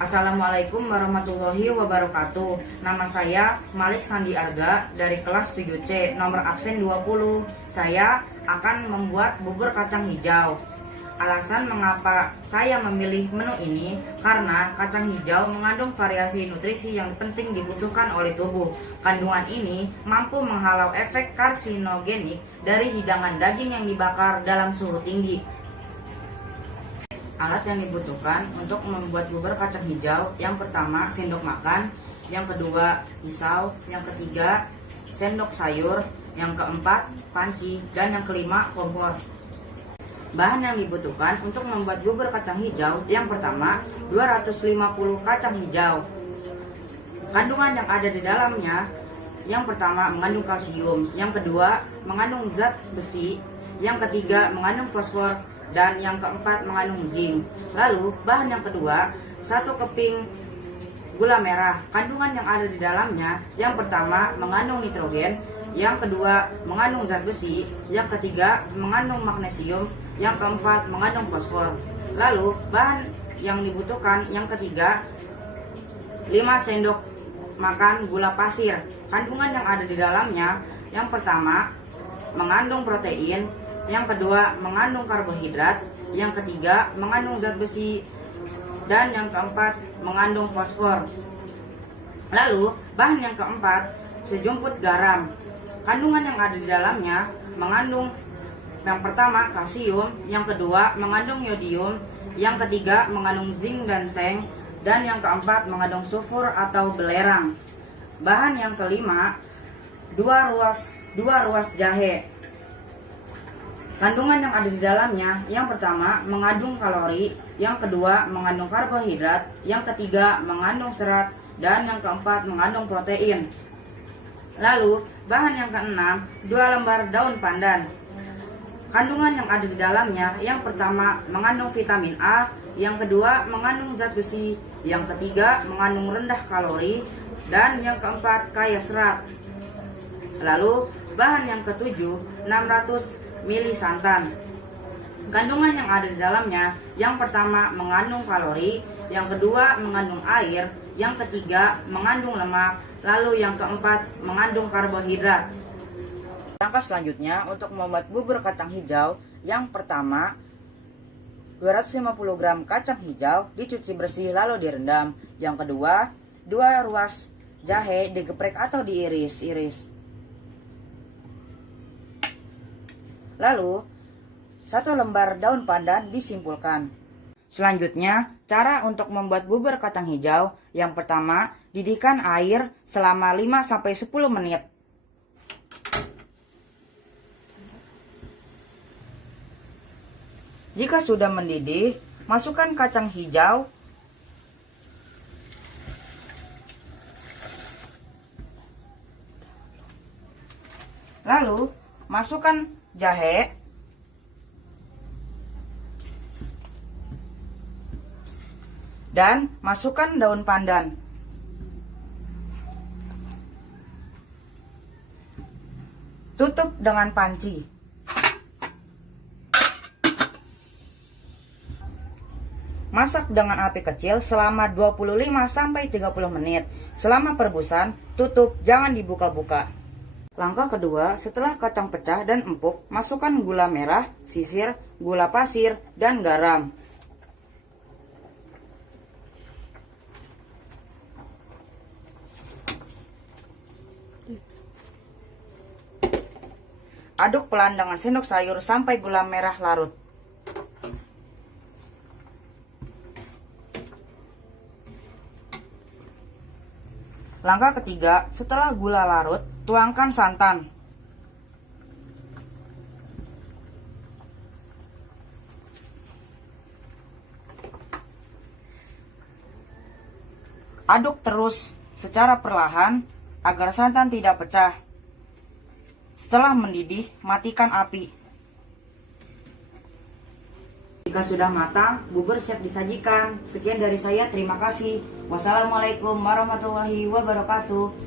Assalamualaikum warahmatullahi wabarakatuh. Nama saya Malik Sandi Arga dari kelas 7C, nomor absen 20. Saya akan membuat bubur kacang hijau. Alasan mengapa saya memilih menu ini karena kacang hijau mengandung variasi nutrisi yang penting dibutuhkan oleh tubuh. Kandungan ini mampu menghalau efek karsinogenik dari hidangan daging yang dibakar dalam suhu tinggi. Alat yang dibutuhkan untuk membuat bubur kacang hijau: yang pertama sendok makan, yang kedua pisau, yang ketiga sendok sayur, yang keempat panci, dan yang kelima kompor. Bahan yang dibutuhkan untuk membuat bubur kacang hijau: yang pertama 250 kacang hijau. Kandungan yang ada di dalamnya: yang pertama mengandung kalsium, yang kedua mengandung zat besi, yang ketiga mengandung fosfor, dan yang keempat mengandung zinc. Lalu bahan yang kedua, 1 keping gula merah. Kandungan yang ada di dalamnya: yang pertama mengandung nitrogen, yang kedua mengandung zat besi, yang ketiga mengandung magnesium, yang keempat mengandung fosfor. Lalu bahan yang dibutuhkan yang ketiga, 5 sendok makan gula pasir. Kandungan yang ada di dalamnya: yang pertama mengandung protein, yang kedua mengandung karbohidrat, yang ketiga mengandung zat besi, dan yang keempat mengandung fosfor. Lalu bahan yang keempat, sejumput garam. Kandungan yang ada di dalamnya mengandung yang pertama kalsium, yang kedua mengandung yodium, yang ketiga mengandung zinc dan seng, dan yang keempat mengandung sulfur atau belerang. Bahan yang kelima, 2 ruas jahe. Kandungan yang ada di dalamnya: yang pertama mengandung kalori, yang kedua mengandung karbohidrat, yang ketiga mengandung serat, dan yang keempat mengandung protein. Lalu bahan yang keenam, 2 lembar daun pandan. Kandungan yang ada di dalamnya: yang pertama mengandung vitamin A, yang kedua mengandung zat besi, yang ketiga mengandung rendah kalori, dan yang keempat kaya serat. Lalu bahan yang ketujuh, 600 ml santan. Kandungan yang ada di dalamnya: yang pertama mengandung kalori, yang kedua mengandung air, yang ketiga mengandung lemak, lalu yang keempat mengandung karbohidrat. Langkah selanjutnya untuk membuat bubur kacang hijau: yang pertama 250 gram kacang hijau dicuci bersih lalu direndam. Yang kedua 2 ruas jahe digeprek atau diiris-iris. Lalu 1 lembar daun pandan disimpulkan. Selanjutnya, cara untuk membuat bubur kacang hijau: yang pertama, didihkan air selama 5-10 menit. Jika sudah mendidih, masukkan kacang hijau, lalu masukkan jahe, dan masukkan daun pandan. Tutup dengan panci. Masak dengan api kecil selama 25-30 menit. Selama perebusan, tutup, jangan dibuka-buka. Langkah kedua, setelah kacang pecah dan empuk, masukkan gula merah, sisir, gula pasir, dan garam. Aduk pelan dengan sendok sayur sampai gula merah larut. Langkah ketiga, setelah gula larut, tuangkan santan. Aduk terus secara perlahan agar santan tidak pecah. Setelah mendidih, matikan api. Jika sudah matang, bubur siap disajikan. Sekian dari saya, terima kasih. Wassalamualaikum warahmatullahi wabarakatuh.